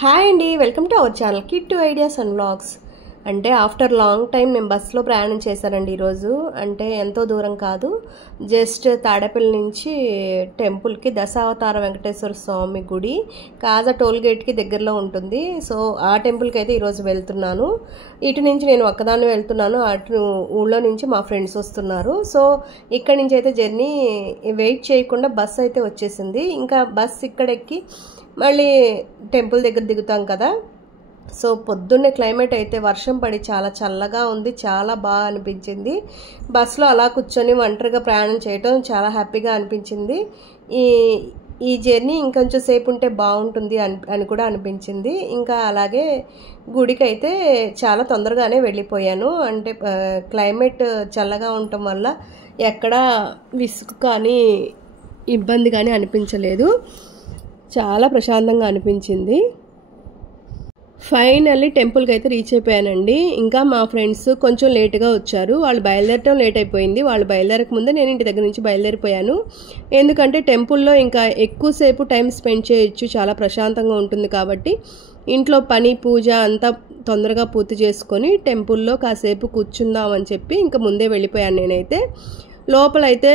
Hi అండి, welcome to our channel kid to ideas and vlogs. అంటే after long time నేను బస్సులో ప్రయాణం చేశానండి ఈరోజు. అంటే ఎంతో దూరం కాదు, జస్ట్ తాడేపల్లి నుంచి టెంపుల్కి దశావతార వెంకటేశ్వర స్వామి గుడి కాజా టోల్ గేట్కి దగ్గరలో ఉంటుంది. సో ఆ టెంపుల్కి అయితే ఈరోజు వెళ్తున్నాను. ఇటు నుంచి నేను ఒక్కదాన్ని వెళ్తున్నాను, అటు ఊళ్ళో నుంచి మా ఫ్రెండ్స్ వస్తున్నారు. సో ఇక్కడి నుంచి అయితే జర్నీ వెయిట్ చేయకుండా బస్ అయితే వచ్చేసింది. ఇంకా బస్ ఇక్కడ ఎక్కి మళ్ళీ టెంపుల్ దగ్గర దిగుతాం కదా. సో పొద్దున్నే క్లైమేట్ అయితే వర్షం పడి చాలా చల్లగా ఉంది, చాలా బాగా అనిపించింది. బస్సులో అలా కూర్చొని ఒంటరిగా ప్రయాణం చేయడం చాలా హ్యాపీగా అనిపించింది. ఈ జర్నీ ఇంకొంచెం సేపు ఉంటే బాగుంటుంది అని కూడా అనిపించింది. ఇంకా అలాగే గుడికి అయితే చాలా తొందరగానే వెళ్ళిపోయాను. అంటే క్లైమేట్ చల్లగా ఉండటం వల్ల ఎక్కడా విసుగు కానీ ఇబ్బంది కానీ అనిపించలేదు, చాలా ప్రశాంతంగా అనిపించింది. ఫైనల్లీ టెంపుల్కి అయితే రీచ్ అయిపోయానండి. ఇంకా మా ఫ్రెండ్స్ కొంచెం లేట్గా వచ్చారు, వాళ్ళు బయలుదేరటం లేట్ అయిపోయింది. వాళ్ళు బయలుదేరక ముందే నేను ఇంటి దగ్గర నుంచి బయలుదేరిపోయాను. ఎందుకంటే టెంపుల్లో ఇంకా ఎక్కువసేపు టైం స్పెండ్ చేయొచ్చు, చాలా ప్రశాంతంగా ఉంటుంది కాబట్టి ఇంట్లో పని పూజ అంతా తొందరగా పూర్తి చేసుకొని టెంపుల్లో కాసేపు కూర్చుందామని చెప్పి ఇంకా ముందే వెళ్ళిపోయాను నేనైతే. లోపలైతే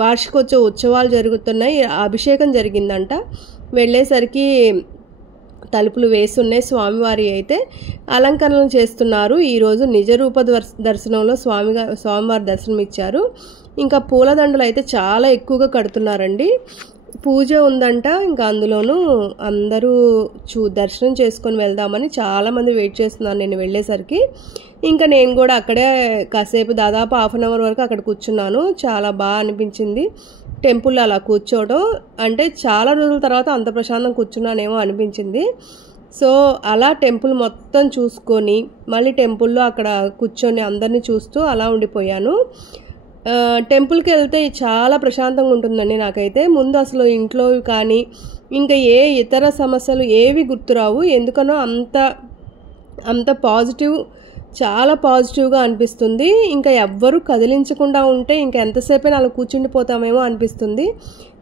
వార్షికోత్సవ ఉత్సవాలు జరుగుతున్నాయి, అభిషేకం జరిగిందంట. వెళ్ళేసరికి తలుపులు వేసున్నాయి, స్వామివారి అయితే అలంకరణలు చేస్తున్నారు. ఈరోజు నిజరూప దర్శనంలో స్వామివారి దర్శనం ఇచ్చారు. ఇంకా పూలదండలు అయితే చాలా ఎక్కువగా కడుతున్నారండి. పూజ ఉందంట, ఇంకా అందులోనూ అందరూ దర్శనం చేసుకొని వెళ్దామని చాలామంది వెయిట్ చేస్తున్నారు నేను వెళ్ళేసరికి. ఇంకా నేను కూడా అక్కడే కాసేపు దాదాపు హాఫ్ అన్ అవర్ వరకు అక్కడ కూర్చున్నాను. చాలా బాగా అనిపించింది టెంపుల్లో అలా కూర్చోవడం. అంటే చాలా రోజుల తర్వాత అంత ప్రశాంతం కూర్చున్నానేమో అనిపించింది. సో అలా టెంపుల్ మొత్తం చూసుకొని మళ్ళీ టెంపుల్లో అక్కడ కూర్చొని అందరినీ చూస్తూ అలా ఉండిపోయాను. టెంపుల్కి వెళ్తే చాలా ప్రశాంతంగా ఉంటుందండి నాకైతే. ముందు అసలు ఇంట్లో కానీ ఇంకా ఏ ఇతర సమస్యలు ఏవి గుర్తురావు, ఎందుకనో అంత పాజిటివ్, చాలా పాజిటివ్గా అనిపిస్తుంది. ఇంకా ఎవ్వరూ కదిలించకుండా ఉంటే ఇంకా ఎంతసేపైనా అలా కూర్చుండిపోతామేమో అనిపిస్తుంది.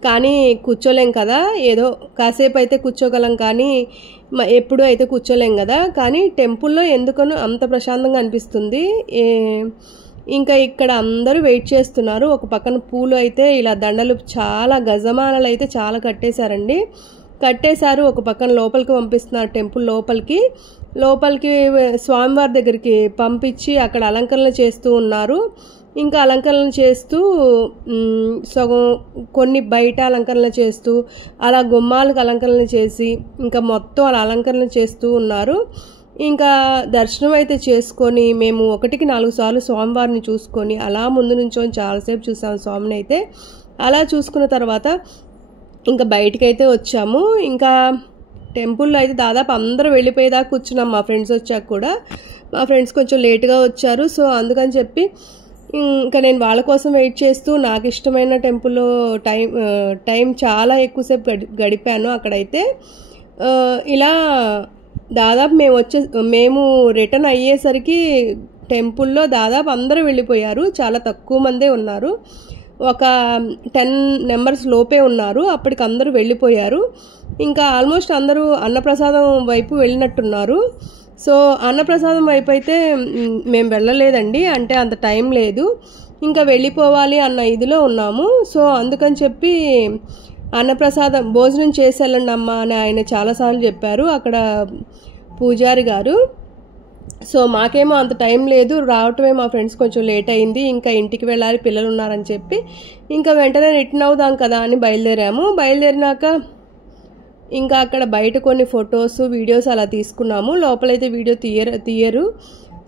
కానీ కూర్చోలేం కదా, ఏదో కాసేపు అయితే కూర్చోగలం కానీ ఎప్పుడూ అయితే కూర్చోలేం కదా. కానీ టెంపుల్లో ఎందుకనో అంత ప్రశాంతంగా అనిపిస్తుంది. ఇంకా ఇక్కడ అందరూ వెయిట్ చేస్తున్నారు. ఒక పక్కన పూలు అయితే ఇలా దండలు చాలా గజమాలలు అయితే చాలా కట్టేశారు. ఒక పక్కన లోపలికి పంపిస్తున్నారు, టెంపుల్ లోపలికి స్వామివారి దగ్గరికి పంపించి అక్కడ అలంకరణలు చేస్తూ ఉన్నారు. ఇంకా అలంకరణలు చేస్తూ సగం కొన్ని బయట అలంకరణలు చేస్తూ అలా గుమ్మాలకు అలంకరణలు చేసి ఇంకా మొత్తం అలా అలంకరణలు చేస్తూ ఉన్నారు. ఇంకా దర్శనం అయితే చేసుకొని మేము 1-4 సార్లు స్వామివారిని చూసుకొని అలా ముందు నుంచొని చాలాసేపు చూసాము స్వామిని అయితే. అలా చూసుకున్న తర్వాత ఇంకా బయటకైతే వచ్చాము. ఇంకా టెంపుల్లో అయితే దాదాపు అందరూ వెళ్ళిపోయేదాకా కూర్చున్నాం. మా ఫ్రెండ్స్ వచ్చాక కూడా, మా ఫ్రెండ్స్ కొంచెం లేట్గా వచ్చారు. సో అందుకని చెప్పి ఇంకా నేను వాళ్ళ కోసం వెయిట్ చేస్తూ నాకు ఇష్టమైన టెంపుల్లో టైం చాలా ఎక్కువసేపు గడిపాను అక్కడైతే. ఇలా దాదాపు మేము రిటర్న్ అయ్యేసరికి టెంపుల్లో దాదాపు అందరూ వెళ్ళిపోయారు, చాలా తక్కువ మందే ఉన్నారు. ఒక 10 మెంబర్స్ లోపే ఉన్నారు, అప్పటికి అందరూ వెళ్ళిపోయారు. ఇంకా ఆల్మోస్ట్ అందరూ అన్నప్రసాదం వైపు వెళ్ళినట్టున్నారు. సో అన్నప్రసాదం వైపు అయితే మేము వెళ్ళలేదండి, అంటే అంత టైం లేదు, ఇంకా వెళ్ళిపోవాలి అన్న ఇదిలో ఉన్నాము. సో అందుకని చెప్పి అన్నప్రసాదం భోజనం చేసి వెళ్ళండి అమ్మ అని ఆయన చాలాసార్లు చెప్పారు అక్కడ పూజారి గారు. సో మాకేమో అంత టైం లేదు, రావటమే మా ఫ్రెండ్స్ కొంచెం లేట్ అయింది, ఇంకా ఇంటికి వెళ్ళాలి పిల్లలు ఉన్నారని చెప్పి ఇంకా వెంటనే రిటర్న్ అవుదాం కదా అని బయలుదేరినాక ఇంకా అక్కడ బయట కొన్ని ఫొటోస్ వీడియోస్ అలా తీసుకున్నాము. లోపలైతే వీడియో తీయరు.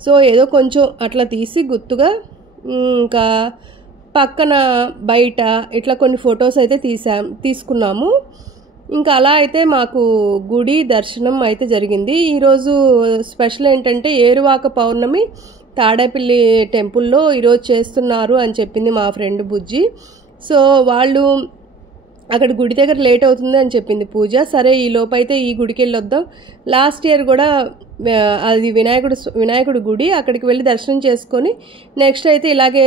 సో ఏదో కొంచెం అట్లా తీసి గుర్తుగా ఇంకా పక్కన బయట ఇట్లా కొన్ని ఫొటోస్ అయితే తీసుకున్నాము. ఇంకా అలా అయితే మాకు గుడి దర్శనం అయితే జరిగింది. ఈరోజు స్పెషల్ ఏంటంటే ఏరువాక పౌర్ణమి తాడేపల్లి టెంపుల్లో ఈరోజు చేస్తున్నారు అని చెప్పింది మా ఫ్రెండ్ బుజ్జి. సో వాళ్ళు అక్కడ గుడి దగ్గర లేట్ అవుతుంది అని చెప్పింది పూజ. సరే ఈ లోపైతే ఈ గుడికి వెళ్ళొద్దాం. లాస్ట్ ఇయర్ కూడా అది వినాయకుడు గుడి, అక్కడికి వెళ్ళి దర్శనం చేసుకొని నెక్స్ట్ అయితే ఇలాగే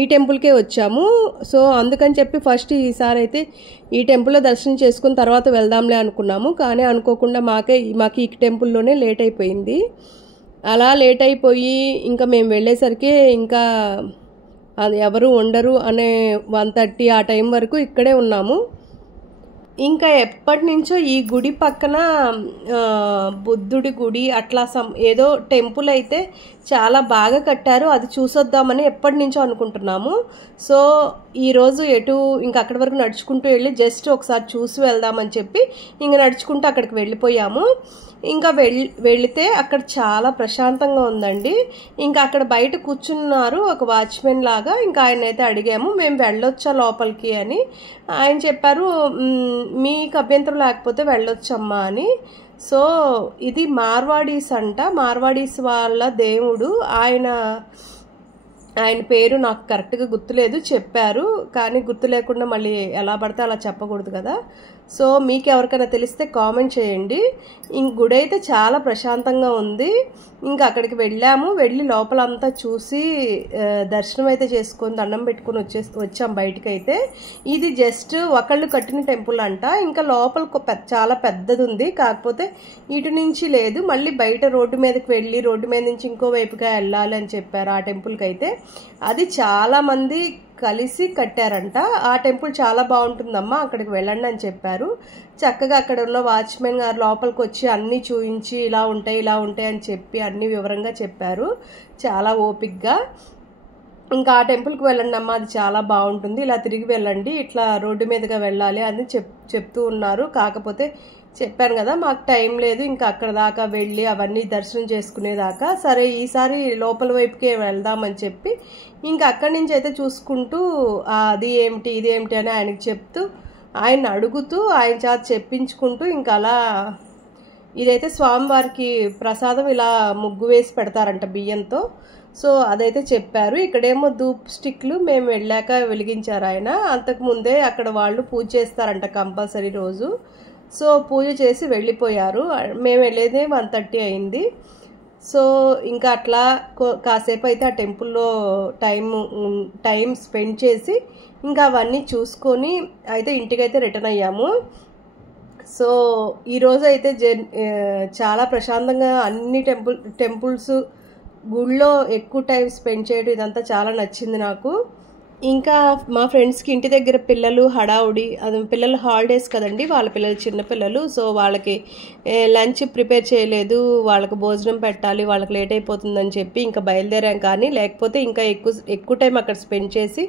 ఈ టెంపుల్కే వచ్చాము. సో అందుకని చెప్పి ఫస్ట్ ఈసారి అయితే ఈ టెంపుల్లో దర్శనం చేసుకుని తర్వాత వెళ్దాంలే అనుకున్నాము. కానీ అనుకోకుండా మాకు ఈ టెంపుల్లోనే లేట్ అయిపోయింది. అలా లేట్ అయిపోయి ఇంకా మేము వెళ్ళేసరికి ఇంకా అది ఎవరు ఉండరు అనే 1:30 ఆ టైం వరకు ఇక్కడే ఉన్నాము. ఇంకా ఎప్పటి నుంచో ఈ గుడి పక్కన బుద్ధుడి గుడి అట్లా ఏదో టెంపుల్ అయితే చాలా బాగా కట్టారు, అది చూసొద్దామని ఎప్పటి నుంచో అనుకుంటున్నాము. సో ఈరోజు ఇంకా అక్కడి వరకు నడుచుకుంటూ వెళ్ళి జస్ట్ ఒకసారి చూసి వెళ్దామని చెప్పి ఇంకా నడుచుకుంటూ అక్కడికి వెళ్ళిపోయాము. ఇంకా వెళితే అక్కడ చాలా ప్రశాంతంగా ఉందండి. ఇంకా అక్కడ బయట కూర్చున్నారు ఒక వాచ్మెన్ లాగా. ఇంకా ఆయన అయితే అడిగాము మేము వెళ్ళొచ్చా లోపలికి అని. ఆయన చెప్పారు మీకు అభ్యంతరం లేకపోతే వెళ్ళొచ్చమ్మా అని. సో ఇది మార్వాడీస్ అంట, మార్వాడీస్ వాళ్ళ దేవుడు. ఆయన పేరు నాకు కరెక్ట్గా గుర్తులేదు, చెప్పారు. కానీ గుర్తు లేకుండా మళ్ళీ ఎలా పడితే అలా చెప్పకూడదు కదా. సో మీకు ఎవరికైనా తెలిస్తే కామెంట్ చేయండి. గుడి అయితే చాలా ప్రశాంతంగా ఉంది. ఇంకా అక్కడికి వెళ్ళి లోపలంతా చూసి దర్శనం అయితే చేసుకొని దండం పెట్టుకొని వచ్చాం బయటకు. అయితే ఇది జస్ట్ ఒకళ్ళు కట్టిన టెంపుల్ అంట. ఇంకా లోపల చాలా పెద్దది ఉంది, కాకపోతే ఇటు నుంచి లేదు, మళ్ళీ బయట రోడ్డు మీదకి వెళ్ళి రోడ్డు మీద నుంచి ఇంకో వైపుగా వెళ్ళాలి అని చెప్పారు ఆ టెంపుల్కి. అయితే అది చాలా మంది కలిసి కట్టారంట. ఆ టెంపుల్ చాలా బాగుంటుందమ్మా, అక్కడికి వెళ్ళండి అని చెప్పారు. చక్కగా అక్కడ ఉన్న వాచ్మెన్ గారు లోపలికి వచ్చి అన్నీ చూపించి ఇలా ఉంటాయి అని చెప్పి అన్ని వివరంగా చెప్పారు చాలా ఓపిక్గా. ఇంకా ఆ టెంపుల్కి వెళ్ళండి అమ్మా, అది చాలా బాగుంటుంది, ఇలా తిరిగి వెళ్ళండి, ఇట్లా రోడ్డు మీదుగా వెళ్ళాలి అని చెప్తూ ఉన్నారు. కాకపోతే చెప్పాను కదా మాకు టైం లేదు ఇంకా అక్కడ దాకా వెళ్ళి అవన్నీ దర్శనం చేసుకునేదాకా. సరే ఈసారి లోపల వైపుకే వెళ్దామని చెప్పి ఇంకా అక్కడి నుంచి అయితే చూసుకుంటూ అది ఏమిటి ఇది ఏమిటి అని ఆయనకి చెప్తూ ఆయన అడుగుతూ ఆయన చేత చెప్పించుకుంటూ ఇంకా అలా ఇదైతే స్వామివారికి ప్రసాదం ఇలా ముగ్గు వేసి పెడతారంట బియ్యంతో. సో అదైతే చెప్పారు. ఇక్కడేమో ధూప్ స్టిక్లు మేము వెళ్ళాక వెలిగించారు ఆయన. అంతకుముందే అక్కడ వాళ్ళు పూజ చేస్తారంట కంపల్సరీ రోజు. సో పూజ చేసి వెళ్ళిపోయారు. మేము వెళ్ళేదే 1:30 అయింది. సో ఇంకా అట్లా కాసేపు అయితే ఆ టెంపుల్లో టైం స్పెండ్ చేసి ఇంకా అవన్నీ చూసుకొని అయితే ఇంటికైతే రిటర్న్ అయ్యాము. సో ఈరోజు అయితే చాలా ప్రశాంతంగా అన్ని టెంపుల్స్ గుళ్ళో ఎక్కువ టైం స్పెండ్ చేయడం ఇదంతా చాలా నచ్చింది నాకు. ఇంకా మా ఫ్రెండ్స్కి ఇంటి దగ్గర పిల్లలు హడావుడి, అది పిల్లలు హాలిడేస్ కదండి, వాళ్ళ పిల్లలు చిన్నపిల్లలు. సో వాళ్ళకి లంచ్ ప్రిపేర్ చేయలేదు, వాళ్ళకి భోజనం పెట్టాలి, వాళ్ళకి లేట్ అయిపోతుందని చెప్పి ఇంకా బయలుదేరాం. కానీ లేకపోతే ఇంకా ఎక్కువ టైం అక్కడ స్పెండ్ చేసి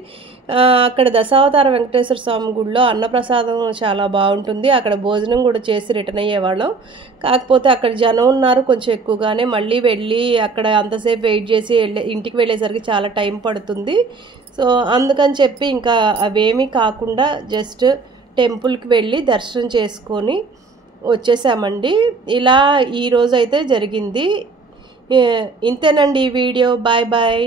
అక్కడ దశావతార వెంకటేశ్వర స్వామి గుడిలో అన్నప్రసాదం చాలా బాగుంటుంది, అక్కడ భోజనం కూడా చేసి రిటర్న్ అయ్యేవాళ్ళం. కాకపోతే అక్కడ జనం ఉన్నారు కొంచెం ఎక్కువగానే, మళ్ళీ వెళ్ళి అక్కడ అంతసేపు వెయిట్ చేసి ఇంటికి వెళ్ళేసరికి చాలా టైం పడుతుంది. సో అందుకని చెప్పి ఇంకా అవేమీ కాకుండా జస్ట్ టెంపుల్కి వెళ్ళి దర్శనం చేసుకొని వచ్చేసామండి. ఇలా ఈరోజు అయితే జరిగింది. ఇంతేనండి ఈ వీడియో. Bye bye.